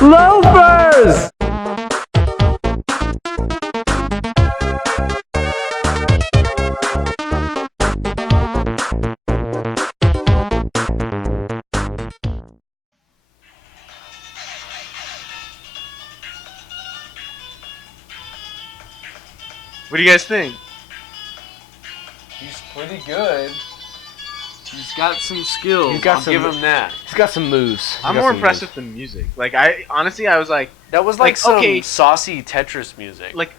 Loafers! What do you guys think? He's pretty good. He's got some skills. I'll give him that. He's got some moves. I'm more impressed with the music. Like, I was like... That was like some saucy Tetris music. Like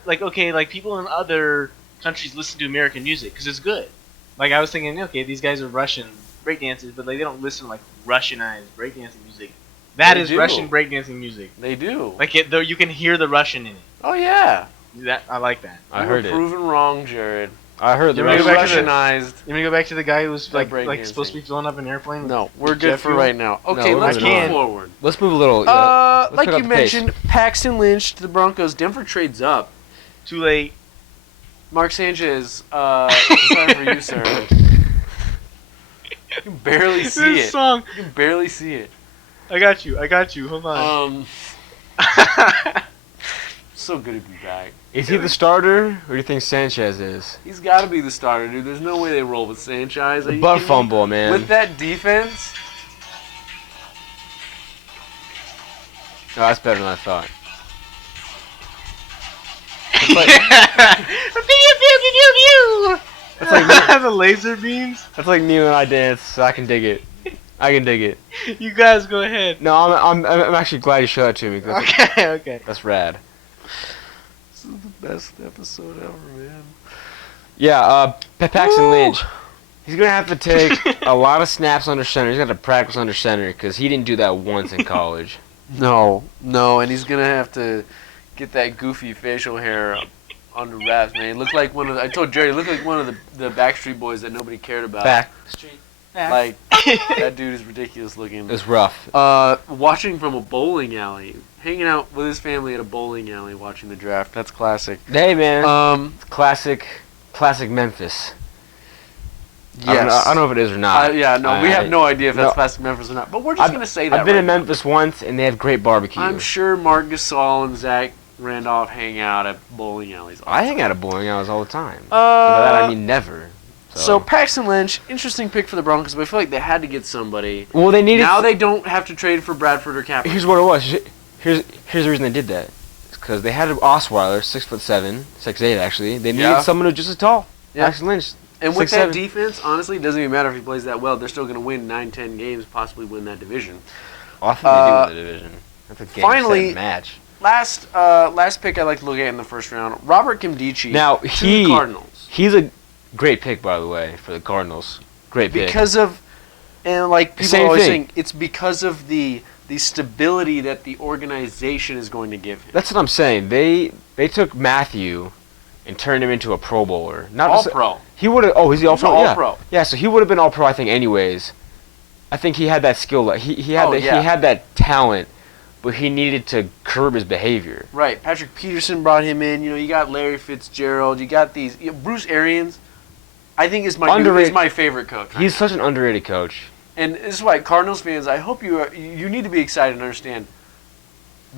people in other countries listen to American music because it's good. Like, I was thinking, okay, these guys are Russian breakdancers, but like they don't listen to like Russianized breakdancing music. That is Russian breakdancing music. They do. Like, though you can hear the Russian in it. Oh yeah. I like that. I heard it. Proven wrong, Jared. I heard the Russianized. You want me to go back to the guy who was like supposed to be filling up an airplane? No, we're good for right now. Okay, let's move forward. Let's move a little. Like you mentioned, Paxton Lynch to the Broncos. Denver trades up. Too late. Mark Sanchez, sorry for you, sir. You can barely see it. Song. You can barely see it. I got you. Hold on. So good to be back. Is he the starter, or do you think Sanchez is? He's got to be the starter, dude. There's no way they roll with Sanchez. The butt fumble, man. With that defense. No, that's better than I thought. That's like the laser beams. That's like Neil and I dance, so I can dig it. You guys go ahead. No, I'm actually glad you showed that to me. Okay. That's rad. This is the best episode ever, man. Yeah, Paxton Lynch. He's going to have to take a lot of snaps under center. He's going to have to practice under center because he didn't do that once in college. No, and he's going to have to get that goofy facial hair under wraps, man. I told Jerry, he looked like one of the Backstreet Boys that nobody cared about. Like, that dude is ridiculous looking. It's rough. Watching from a bowling alley. Hanging out with his family at a bowling alley watching the draft. That's classic. Hey, man. Classic Memphis. Yes. I don't know if it is or not. We have no idea if that's classic Memphis or not. But we're just going to say that. I've been in Memphis once, and they have great barbecue. I'm sure Mark Gasol and Zach Randolph hang out at bowling alleys all the time. I hang out at bowling alleys all the time. By that I mean never. So Paxton Lynch, interesting pick for the Broncos, but I feel like they had to get somebody. Well, they needed. Now they don't have to trade for Bradford or Kaepernick. Here's what it was. Here's the reason they did that. It's because they had Osweiler, 6'7", 6'8" actually. They needed someone who's just as tall. Yeah. Paxton Lynch. And with that defense, honestly, it doesn't even matter if he plays that well. They're still going to win 9-10 games, possibly win that division. I think they do win the division. That's a game-set match. Last pick I like to look at in the first round, Robert Nkemdiche to the Cardinals. He's a great pick, by the way, for the Cardinals. Great pick. Because of, and like people are always saying, it's because of the stability that the organization is going to give him. That's what I'm saying. They took Matthew and turned him into a Pro Bowler. Not All-Pro. He would have. Oh, is he All-Pro? He's All-Pro. Yeah, so he would have been All-Pro, I think, anyways. I think he had that skill. He had that talent, but he needed to curb his behavior. Right. Patrick Peterson brought him in. You got Larry Fitzgerald. You got these. Bruce Arians, I think is my favorite coach. He's such an underrated coach. And this is why Cardinals fans, I hope you need to be excited and understand.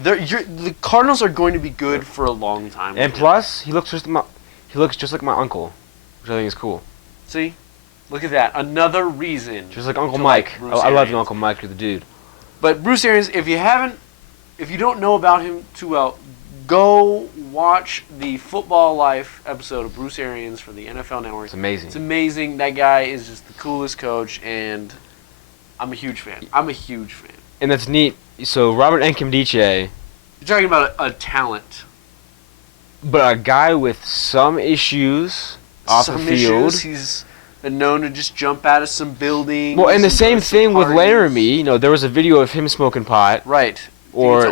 The Cardinals are going to be good for a long time. And plus, he looks just like my uncle, which I think is cool. See, look at that. Another reason. Just like Uncle Mike. I love you, Uncle Mike. You're the dude. But Bruce Arians, if you don't know about him too well, go watch the Football Life episode of Bruce Arians for the NFL Network. It's amazing. It's amazing. That guy is just the coolest coach, and I'm a huge fan. And that's neat. So Robert Nkemdiche. You're talking about a talent. But a guy with some issues off the field. He's been known to just jump out of some buildings. Well, and the same thing with Laramie. There was a video of him smoking pot. Right. Or,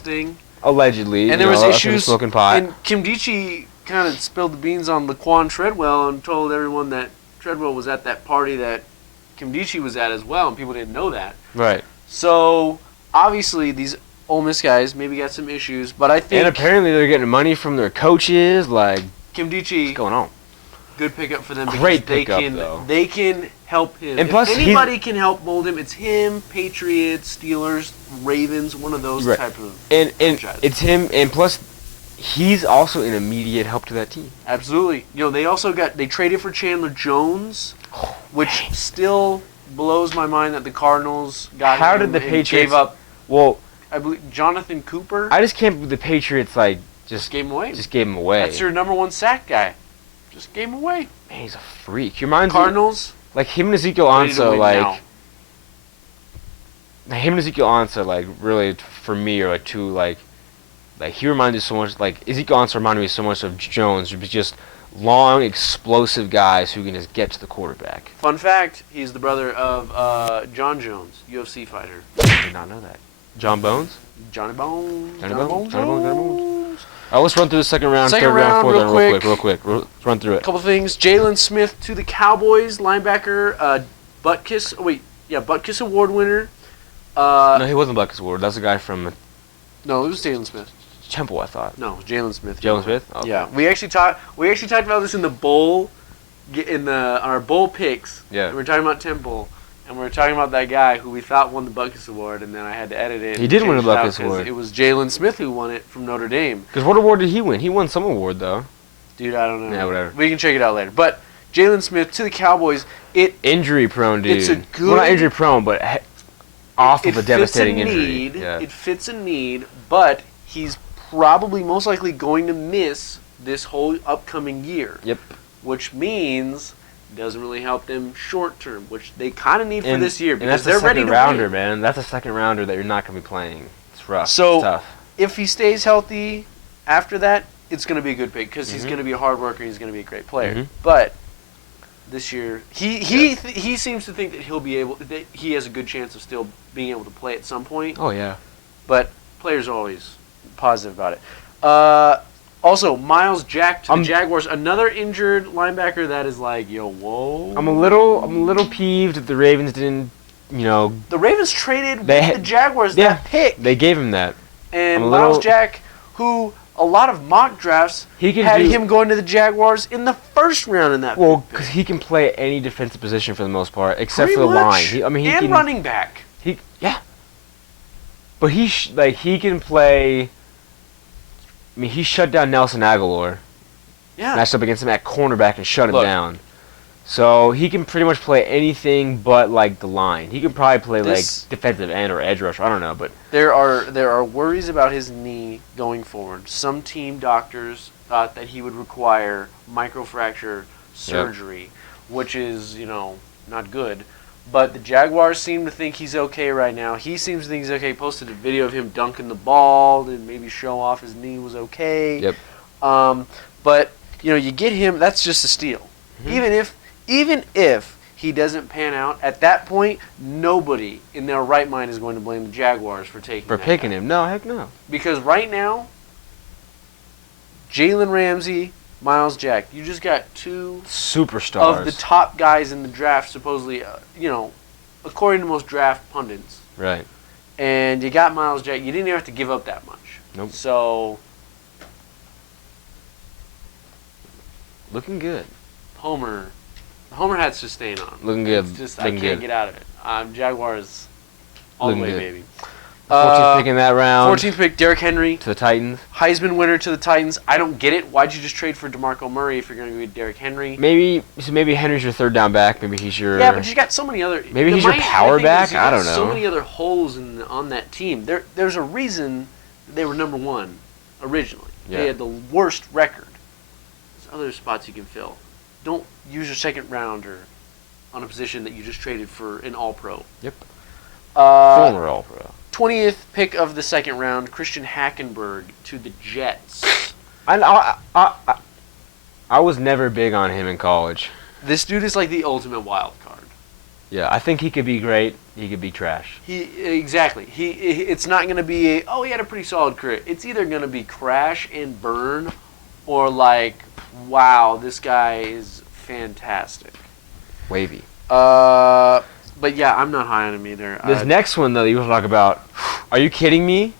thing. Allegedly. And there was issues. Him smoking pot. And Nkemdiche kind of spilled the beans on Laquan Treadwell and told everyone that Treadwell was at that party that Nkemdiche was at as well, and people didn't know that. Right. So, obviously, these Ole Miss guys maybe got some issues, but I think... And apparently they're getting money from their coaches, like... Nkemdiche... What's going on? Good pickup for them. Great pickup, though. They can help him. And plus, if anybody can help mold him, it's him, Patriots, Steelers, Ravens, one of those type of and franchises. It's him, and plus, he's also an immediate help to that team. Absolutely. They traded for Chandler Jones, which still blows my mind that the Cardinals got him. How did the Patriots gave up? Well, I believe Jonathan Cooper. I just can't believe the Patriots just gave him away. Just gave him away. That's your number one sack guy. Just gave him away. Man, he's a freak. Your mind's Cardinals. Like him and Ezekiel Ansah, really for me are two he reminded me so much Ezekiel Ansah reminded me so much of Jones, just long, explosive guys who can just get to the quarterback. Fun fact: he's the brother of John Jones, UFC fighter. I did not know that. John Bones. Johnny Bones. Johnny Bones. Let's run through the second round, Second third round, fourth round, real quick. Let's run through it. Couple things. Jaylon Smith to the Cowboys, linebacker, Butkus Award winner. No, he wasn't Butkus Award. That's a guy from No, it was Jaylon Smith. Temple, I thought. No, Jaylon Smith. Jaylon Smith? Okay. Yeah, we actually talked about this in the bowl, our bowl picks. Yeah. We were talking about Temple, and we were talking about that guy who we thought won the Butkus Award, and then I had to edit it. He did win the Butkus Award. It was Jaylon Smith who won it from Notre Dame. Because what award did he win? He won some award, though. Dude, I don't know. Yeah, whatever. We can check it out later. But Jaylon Smith to the Cowboys. Injury prone, dude. It's a good. Well, not injury prone, but off of a devastating injury. Need. Yeah. It fits a need, but he's probably most likely going to miss this whole upcoming year. Yep. Which means doesn't really help them short term, which they kind of need for this year because they're ready to rounder, win. man. That's a second rounder that you're not going to be playing. It's rough. So it's tough. If he stays healthy after that, it's going to be a good pick because he's going to be a hard worker. He's going to be a great player. Mm-hmm. But this year, he seems to think that he'll be able. That he has a good chance of still being able to play at some point. Oh yeah. But players are always positive about it. Also, Miles Jack to the Jaguars, another injured linebacker that is whoa. I'm a little peeved that the Ravens didn't, The Ravens traded with the Jaguars that pick. They gave him that. And Miles Jack, who a lot of mock drafts had him going to the Jaguars in the first round in that. Well, because he can play any defensive position for the most part, except for the line. He can, running back. But he can play. I mean, he shut down Nelson Aguilar. Yeah. Matched up against him at cornerback and shut him down. So he can pretty much play anything but the line. He can probably play defensive end or edge rusher. I don't know, but there are worries about his knee going forward. Some team doctors thought that he would require microfracture surgery, which is not good. But the Jaguars seem to think he's okay right now. He seems to think he's okay. He posted a video of him dunking the ball and maybe show off his knee was okay. Yep. But you get him. That's just a steal. Mm-hmm. Even if he doesn't pan out at that point, nobody in their right mind is going to blame the Jaguars for picking him. No, heck no. Because right now, Jalen Ramsey, Miles Jack, you just got two superstars of the top guys in the draft, supposedly, according to most draft pundits. Right. And you got Miles Jack. You didn't even have to give up that much. Nope. So, looking good. Homer has to stay on. Looking good. I can't get out of it. Jaguars all looking the way, good. Baby. 14th pick in that round. 14th pick, Derrick Henry. To the Titans. Heisman winner to the Titans. I don't get it. Why'd you just trade for DeMarco Murray if you're going to go get Derrick Henry? Maybe Henry's your third down back. Maybe he's your... Yeah, but you got so many other... Maybe he's your power back? I don't know. So many other holes on that team. There's a reason they were number one originally. Yeah. They had the worst record. There's other spots you can fill. Don't use your second rounder on a position that you just traded for an All-Pro. Yep. Former All-Pro. 20th pick of the second round, Christian Hackenberg to the Jets. I was never big on him in college. This dude is like the ultimate wild card. Yeah, I think he could be great. He could be trash. Exactly. It's not going to be he had a pretty solid career. It's either going to be crash and burn, or wow, this guy is fantastic. Wavy. But yeah, I'm not high on him either. This next one, though, you want to talk about, are you kidding me?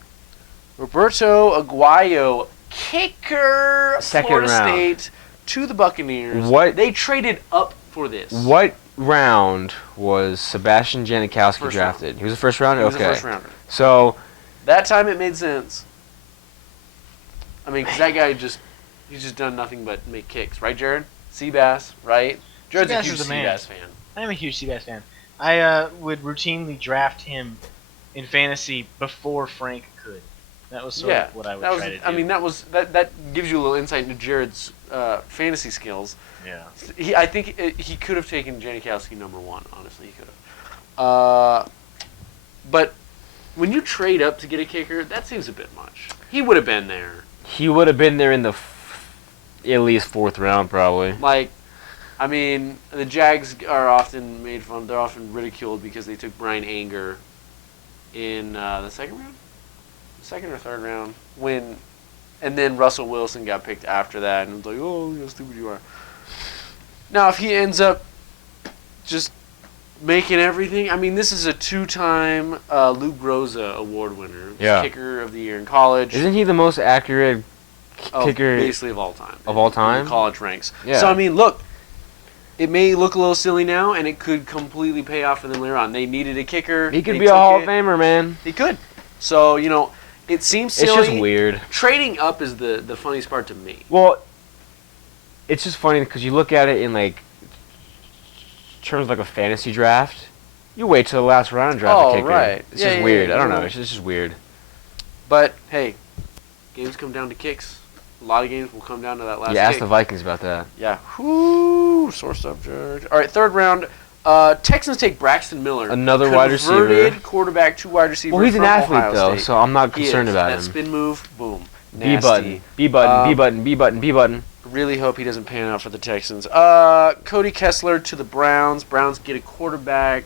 Roberto Aguayo, kicker, Second Florida round. State, to the Buccaneers. What? They traded up for this. What round was Sebastian Janikowski drafted? He was a first rounder? He was okay. a first rounder. So that time it made sense. I mean, because that guy he's just done nothing but make kicks. Right, Jared? Seabass, right? Jared's a huge Seabass fan. I am a huge Seabass fan. I would routinely draft him in fantasy before Frank could. That was sort of what I would try to do. I mean, that gives you a little insight into Jared's fantasy skills. Yeah. I think he could have taken Janikowski number 1. Honestly, he could have. But when you trade up to get a kicker, that seems a bit much. He would have been there. He would have been there in the at least 4th round, probably. Like, I mean, the Jags are often made fun. They're often ridiculed because they took Brian Anger in the 2nd round, 2nd or 3rd round. And then Russell Wilson got picked after that, and it's like, oh, how stupid you are. Now, if he ends up just making everything, I mean, this is a 2-time Lou Groza award winner, kicker of the year in college. Isn't he the most accurate kicker basically of all time? Of all time? In college ranks. Yeah. So, I mean, look, it may look a little silly now, and it could completely pay off for them later on. They needed a kicker. He could be a Hall of Famer, man. He could. So, it seems silly. It's just weird. Trading up is the funniest part to me. Well, it's just funny because you look at it in terms of like a fantasy draft. You wait till the last round and draft a kicker. Right. It's just weird. I don't know. It's just weird. But hey, games come down to kicks. A lot of games will come down to that last kick. Yeah, ask the Vikings about that. Yeah. Whoo, sore stuff, George. All right, 3rd round. Texans take Braxton Miller. Another wide receiver. Converted quarterback, 2 wide receivers. Well, he's an athlete, Ohio though, State. so I'm not concerned about him. That spin move, boom. B button, B button, B button, B button, B button. Really hope he doesn't pan out for the Texans. Cody Kessler to the Browns. Browns get a quarterback.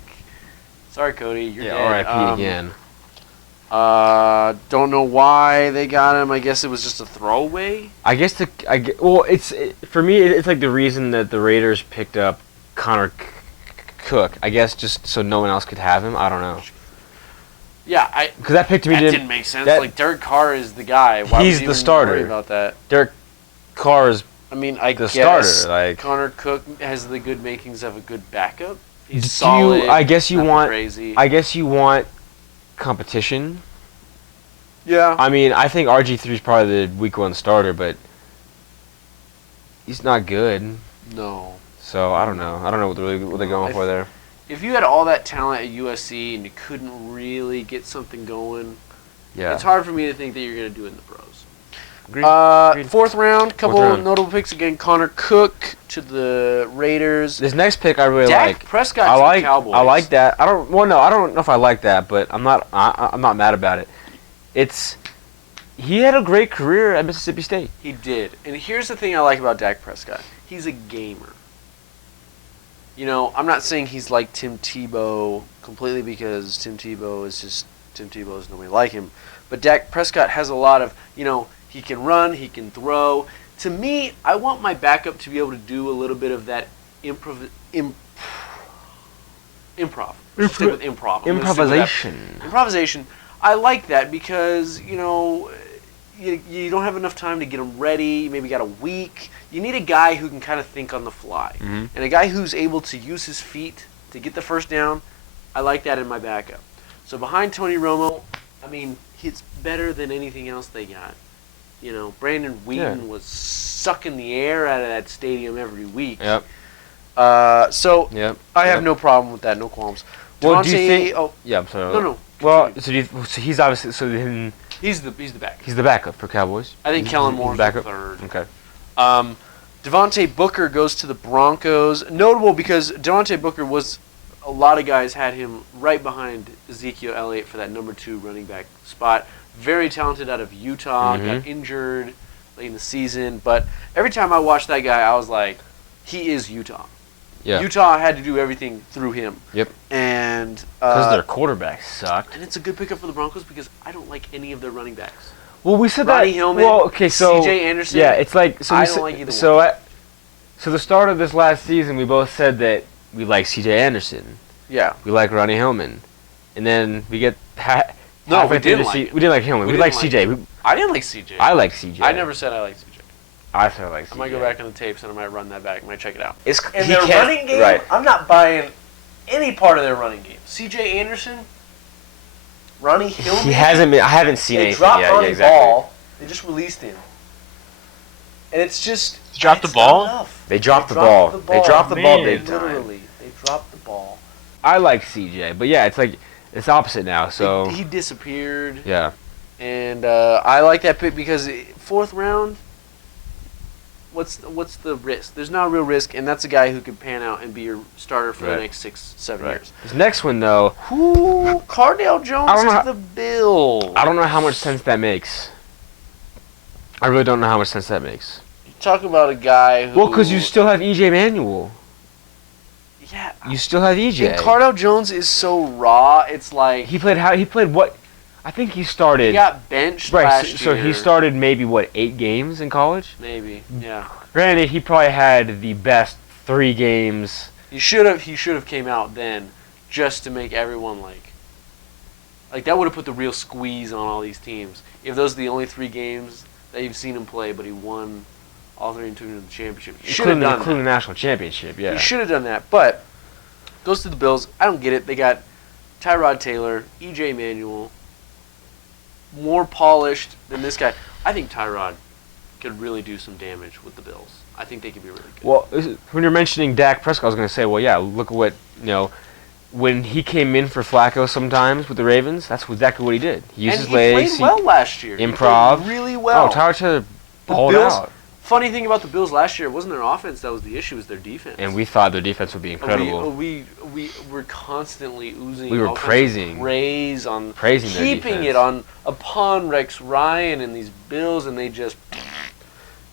Sorry, Cody, you're dead. R.I.P. again. Don't know why they got him. I guess it was just a throwaway. For me, it's like the reason that the Raiders picked up Connor Cook. I guess just so no one else could have him. I don't know. Yeah, because that pick to me didn't make sense. Like Derek Carr is the guy. Why he's would the starter. Worry about that. Derek Carr is. I guess starter. Like Connor Cook has the good makings of a good backup. He's solid. I guess you want. Crazy. I guess you want competition. Yeah. I mean, I think RG3 is probably the week 1 starter, but he's not good. No. So I don't know. I don't know what they're going for there. If you had all that talent at USC and you couldn't really get something going, it's hard for me to think that you're going to do it in the pros. Agreed. 4th round, couple notable picks again. Connor Cook to the Raiders. This next pick I really Dak like. Prescott to the Cowboys. I like that. I don't know if I like that, but I'm not mad about it. He had a great career at Mississippi State. He did. And here's the thing I like about Dak Prescott. He's a gamer. I'm not saying he's like Tim Tebow completely because Tim Tebow is nobody like him. But Dak Prescott has a lot of, he can run, he can throw. To me, I want my backup to be able to do a little bit of that improv. Stick with improv. Improvisation. I like that because, you don't have enough time to get them ready. You maybe got a week. You need a guy who can kind of think on the fly. Mm-hmm. And a guy who's able to use his feet to get the first down, I like that in my backup. So behind Tony Romo, he's better than anything else they got. Brandon Wheaton was sucking the air out of that stadium every week. Yep. I have no problem with that, no qualms. Well, do you think? Oh, yeah, I'm sorry. No. Well, so he's obviously he's the back. He's the backup for Cowboys. I think Kellen Moore's the 3rd. Okay. Devontae Booker goes to the Broncos. Notable because Devontae Booker was, a lot of guys had him right behind Ezekiel Elliott for that number 2 running back spot. Very talented out of Utah. Mm-hmm. Got injured late in the season, but every time I watched that guy, I was like, he is Utah. Yeah. Utah had to do everything through him. Yep. And because their quarterback sucked. And it's a good pickup for the Broncos because I don't like any of their running backs. Well, we said Ronnie that. Hillman, well, okay, so C.J. Anderson. Yeah, it's like I don't like either one. So the start of this last season, we both said that we like C.J. Anderson. Yeah. We like Ronnie Hillman, and then we get we didn't like him. We didn't like Hillman. We like C.J. I didn't like C.J. I like C.J. I never said I liked C.J. I still like CJ. I might go back on the tapes and I might run that back. I might check it out. And their running game, right. I'm not buying any part of their running game. C.J. Anderson, Ronnie Hillman. He hasn't been. I haven't seen They anything dropped yet. Ronnie Yeah, exactly. Ball. They just released him. And it's just... They dropped the it's ball? not enough. They dropped the ball. They dropped the ball Man. big time. Literally. They dropped the ball. I like CJ, but yeah, it's like it's opposite now. So He disappeared. yeah, And I like that pick because 4th round, what's the risk? There's not a real risk, and that's a guy who could pan out and be your starter for the Right. next 6-7 right. years. This next one though, Who? Cardale Jones I don't know to the Bills. I don't know how much sense that makes. I really don't know how much sense that makes. Talk about a guy who... Well, because you still have EJ Manuel. Yeah. You still have EJ. And Cardale Jones is so raw, it's like... He played what? I think he started. He got benched right. last So year. he started maybe 8 games in college. Maybe, yeah. Granted, he probably had the best 3 games. He should have came out then, just to make everyone like that would have put the real squeeze on all these teams. If those are the only 3 games that you've seen him play, but he won all 3 and 2 in the championship. He should have done including that. the national championship. Yeah. He should have done that, but goes to the Bills. I don't get it. They got Tyrod Taylor, EJ Manuel, more polished than this guy. I think Tyrod could really do some damage with the Bills. I think they could be really good. Well, when you're mentioning Dak Prescott, I was going to say, well, yeah, look at what, when he came in for Flacco sometimes with the Ravens, that's exactly what he did. He used and his he legs. played well last year. Improv. He played really well. Oh, Tyler Taylor The balled Bills, out. funny thing about the Bills last year, it wasn't their offense that was the issue, it was their defense. And we thought their defense would be incredible. We were constantly oozing. We were offensive praising their keeping defense. it upon Rex Ryan and these Bills, and they just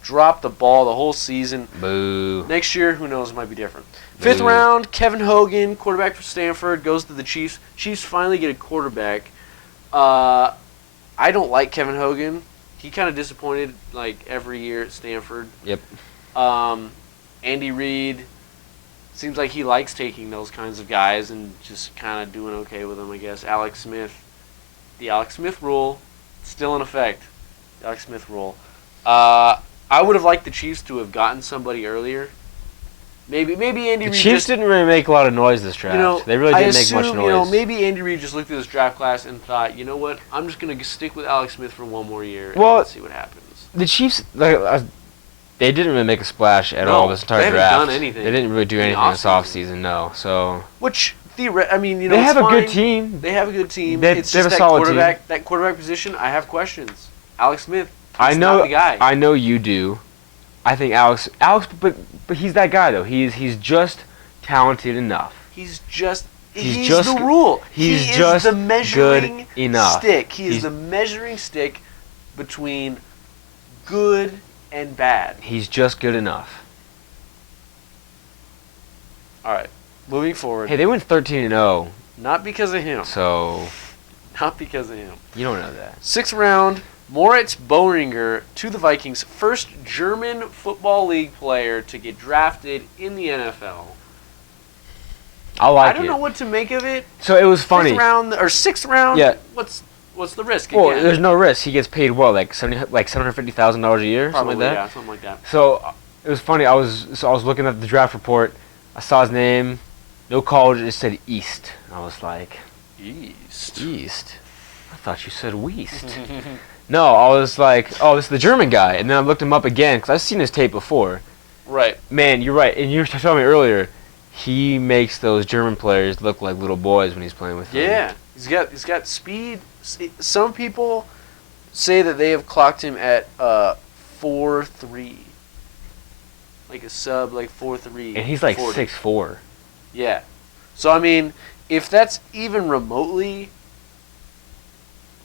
dropped the ball the whole season. Boo. Next year, who knows? It might be different. Boo. 5th round, Kevin Hogan, quarterback for Stanford, goes to the Chiefs. Chiefs finally get a quarterback. I don't like Kevin Hogan. He kind of disappointed every year at Stanford. Yep. Andy Reid seems like he likes taking those kinds of guys and just kind of doing okay with them, I guess. Alex Smith, the Alex Smith rule, still in effect. The Alex Smith rule. I would have liked the Chiefs to have gotten somebody earlier. Maybe Andy Reid. The Chiefs didn't really make a lot of noise this draft. They really didn't make much noise. Maybe Andy Reid just looked at this draft class and thought, you know what, I'm just going to stick with Alex Smith for one more year and see what happens. The Chiefs, they didn't really make a splash at all this entire they haven't draft. done anything They didn't really do anything this offseason, no. So which, they have a good team. They have a good team. They It's have just a solid team. that quarterback position, I have questions. Alex Smith, I know, not the guy. I know you do. I think Alex, but he's that guy though. He's just talented enough. He's just the rule. He's he just is the measuring good enough. stick. He is the measuring stick between good and bad. He's just good enough. All right, moving forward. Hey, they went 13-0. Not because of him. So Not because of him. you don't know that. 6th round, Maritz Boeringer to the Vikings. First German Football League player to get drafted in the NFL. I don't know what to make of it. So it was funny. 5th round or 6th round? Yeah. What's the risk? Well, again? there's no risk. He gets paid what, like $750,000 a year, Probably, something like that. yeah, something like that. So it was funny. I was looking at the draft report. I saw his name. No college. It said East. I was like, East. I thought you said West. No, I was like, oh, this is the German guy. And then I looked him up again because I've seen his tape before. Right. Man, you're right. And you were telling me earlier, he makes those German players look like little boys when he's playing with them. Yeah, he's got speed. Some people say that they have clocked him at 4.3, like a sub, like 4.3. And he's like 40. 6'4". Yeah. So I mean, if that's even remotely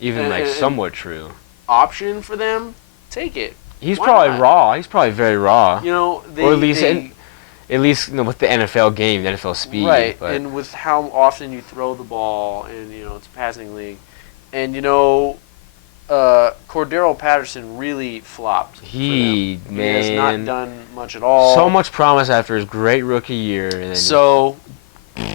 Even like somewhat true. option for them, take it. He's Why probably not? raw. He's probably very raw. Or at least with the NFL game, the NFL speed. Right, But and with how often you throw the ball, and it's a passing league, and Cordero Patterson really flopped. he has not done much at all. So much promise after his great rookie year. And then So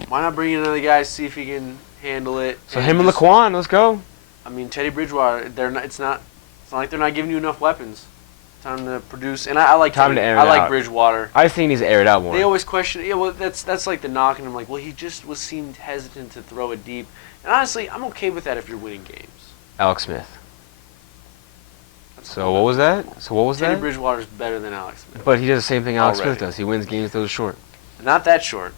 why not bring in another guy, see if he can handle it? so him and Laquan, let's go. I mean, Teddy Bridgewater. It's not like they're not giving you enough weapons. Time to produce. And I like Time to air it I like out. Bridgewater. I just think he needs to air it out more. They always question. Yeah, well, that's like the knock, and I'm like, well, he just seemed hesitant to throw it deep. And honestly, I'm okay with that if you're winning games. Alex Smith. That's So cool. what was that? Teddy Bridgewater's better than Alex Smith. But he does the same thing Alex Already. Smith does. He wins games those short. Not that short.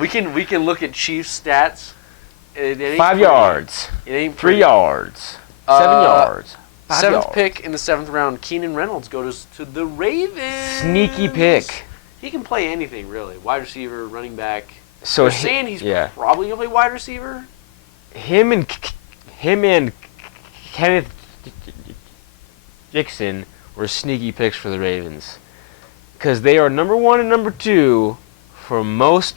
We can look at Chiefs stats. It ain't 5 pretty. yards. It ain't 3 pretty. yards. 7 yards. 5 Seventh yards. pick in the 7th round, Keenan Reynolds goes to the Ravens. Sneaky pick. He can play anything, really. Wide receiver, running back. So They're saying he's probably going to play wide receiver. him and Kenneth Dixon were sneaky picks for the Ravens. Because they are number 1 and number 2 for most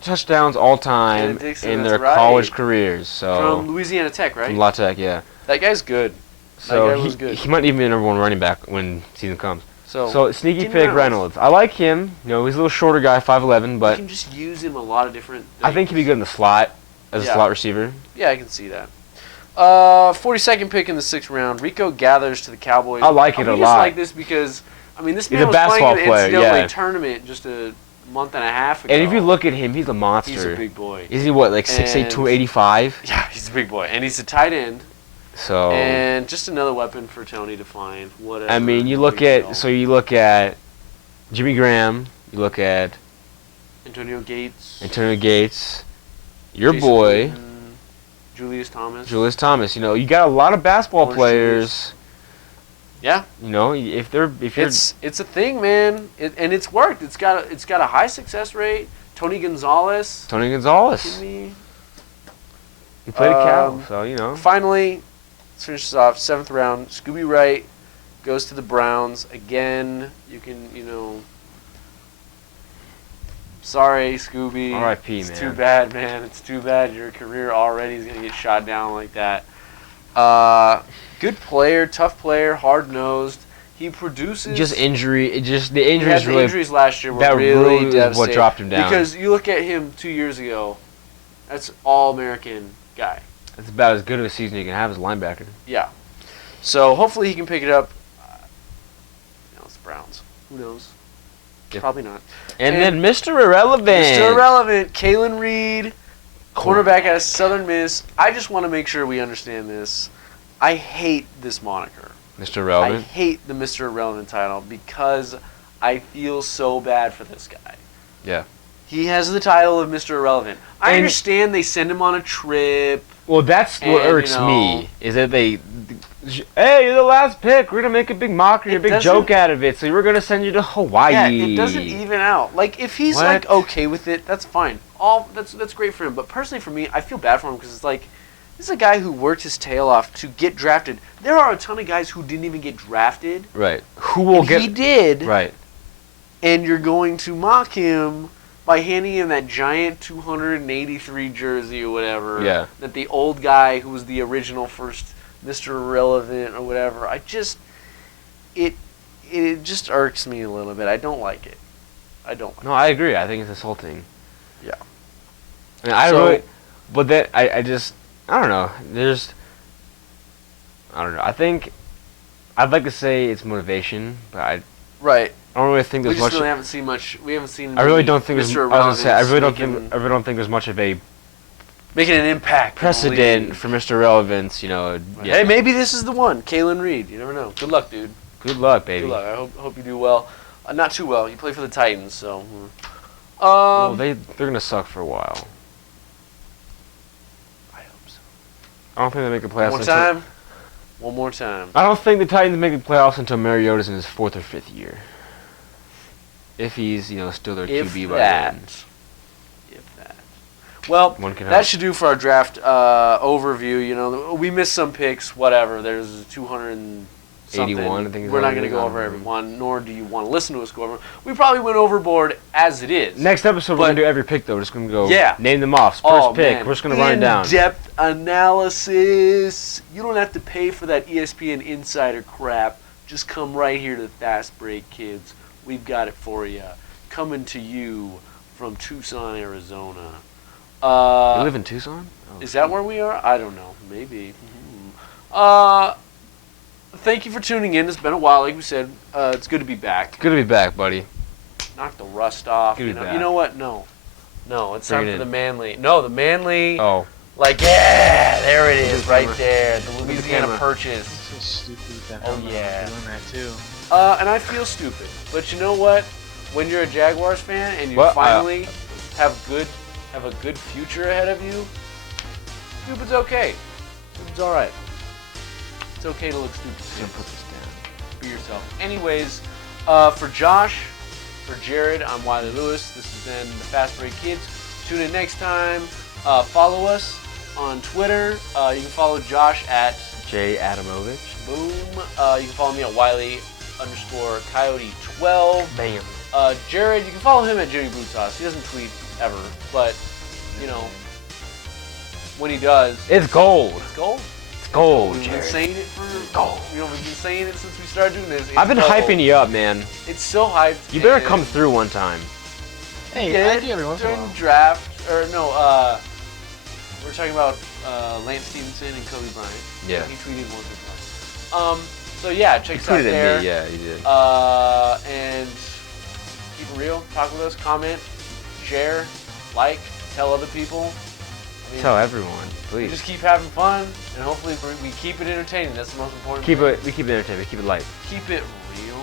touchdowns all time Kenneth Dixon, in that's their right. college careers. So From Louisiana Tech, right? From La Tech, yeah. That guy's good. So that guy was good. he might even be the number 1 running back when season comes. So sneaky Keenan pick Reynolds. I like him. You know, he's a little shorter guy, 5'11", You but can just use him a lot of different things. I think he'd be good in the slot as Yeah. a slot receiver. Yeah, I can see that. 42nd pick in the 6th round, Rico Gathers to the Cowboys. I like it a just lot. like this because, I mean, this He's man a was playing basketball in an player, NCAA yeah. tournament just a month and a half ago. And if you look at him, he's a monster. He's a big boy. Isn't he what, like 6'8", And- 285? Yeah, he's a big boy. And he's a tight end. So And just another weapon for Tony to find. Whatever. I mean, you Big look deal. you look at Jimmy Graham, you look at Antonio Gates. Antonio Gates, your Jason boy Witten, Julius Thomas. Julius Thomas. You know, you got a lot of basketball Orange players. Yeah. You know, if you're It's a thing, man. And it's worked. It's got a high success rate. Tony Gonzalez. Tony Gonzalez, Give me. he played a cow, so you know. Finally, let's finish this off. 7th round, Scooby Wright goes to the Browns. Again, you can, sorry, Scooby. R.I.P., It's man. too bad, man. It's too bad. Your career already is going to get shot down like that. Good player, tough player, hard-nosed. He produces. The injuries He had the really injuries last year were that really is devastating. what dropped him down. Because you look at him 2 years ago, that's all-American guy. That's about as good of a season you can have as a linebacker. Yeah. So hopefully he can pick it up. It's the Browns. Who knows? Yeah. Probably not. And then Mr. Irrelevant. Mr. Irrelevant, Kalan Reed, cornerback out of Southern Miss. I just want to make sure we understand this. I hate this moniker. Mr. I Irrelevant. hate the Mr. Irrelevant title because I feel so bad for this guy. Yeah. He has the title of Mr. Irrelevant. I And- understand they send him on a trip. Well, that's what And, irks me, is that hey, you're the last pick. We're going to make a big mockery, a It big doesn't- joke out of it, so we're going to send you to Hawaii. Yeah, it doesn't even out. Like, if he's, What? okay with it, that's fine. That's great for him. But personally for me, I feel bad for him because it's like, this is a guy who worked his tail off to get drafted. There are a ton of guys who didn't even get drafted. Right. Who will And get... he did. Right. And you're going to mock him by handing him that giant 283 jersey or whatever. Yeah. That the old guy who was the original first Mr. Irrelevant or whatever. It just irks me a little bit. I don't like it. I don't like No, I agree. I think it's insulting. Yeah. I mean, I So- really... But then, I just... I don't know. I don't know. I think... I'd like to say it's motivation, but I Right. don't really think We there's just much... really haven't seen much. We haven't seen. I really don't think there's... Mr. I was gonna say, I really Irrelevance don't think there's much of a making an impact. in the precedent league. for Mr. Relevance, you know. Yeah. Hey, maybe this is the one. Kalan Reed. You never know. Good luck, dude. Good luck, baby. Good luck. I hope you do well. Not too well. You play for the Titans, so. Well, they're gonna suck for a while. I hope so. I don't think they make the playoffs. One more time. I don't think the Titans make the playoffs until Mariota's in his 4th or 5th year. If he's, still their If QB by that. then. If that. Well, One can that hope. should do for our draft overview. We missed some picks. Whatever. There's 200 and something. 81, I think is We're what not it going to is. go over everyone, nor do you want to listen to us go over. We probably went overboard as it is. Next episode, we're But- gonna do every pick though. We're just gonna go Yeah. name them off. First pick. We're just gonna run it down. In-depth analysis. You don't have to pay for that ESPN Insider crap. Just come right here to Fastbreak, kids. We've got it for you. Coming to you from Tucson, Arizona. You live in Tucson? Oh, Is that where we are? I don't know. Maybe. thank you for tuning in. It's been a while, like we said. It's good to be back. Good to be back, buddy. Knock the rust off. Good to be back. You know what? No, it's Bring time it for the in. manly. No, the manly. Oh. Like, yeah, there it is, right camera. there. The at the Louisiana camera. Purchase. So stupid with that. Oh, helmet. yeah. I'm doing that too. And I feel stupid, but you know what? When you're a Jaguars fan and you What? finally have a good future ahead of you, stupid's okay. Stupid's all right. It's okay to look stupid. I'm gonna put this down. Be yourself. Anyways, for Josh, for Jared, I'm Wiley Lewis. This has been the Fastbreak Kids. Tune in next time. Follow us on Twitter. You can follow Josh at J. Adamovich. Boom. You can follow me at Wiley_Coyote12. Bam. Jared, you can follow him at Jerry Brutas. He doesn't tweet ever, but you know when he does, It's gold. it's gold. It's gold, We've been Jared. saying it for Gold. we've been saying it since we started doing this. It's I've been gold. hyping you up, man. It's so hyped. You better and come through one time. Hey, did I do every once in a during while. the draft, or no, we're talking about Lance Stevenson and Kobe Bryant. Yeah. He tweeted once or twice. So yeah, check You us out tweeted there. at me, yeah, you did. And keep it real. Talk with us. Comment, share, like, tell other people. I mean, Tell everyone, we please. just keep having fun, and hopefully we keep it entertaining. That's the most important. We thing. keep it entertaining. Keep it light. Keep it real.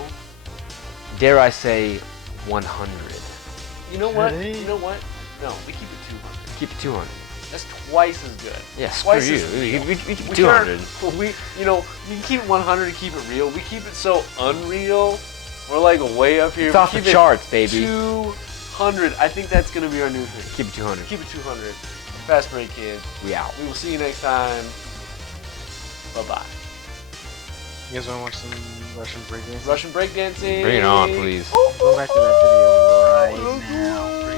Dare I say, 100. You know what? Hey. You know what? No, we keep it 200. Keep it 200. That's twice as good. Yeah, screw Twice you. as We real. keep it We 200. you can keep it 100 and keep it real. We keep it so unreal. We're like way up here. It's We off the keep it charts, baby. 200. I think that's gonna be our new thing. Keep it 200. Keep it 200. Fast break, kids. We out. We will see you next time. Bye bye. You guys want to watch some Russian breakdancing? Russian breakdancing. Bring it on, please. Go back to that video right now.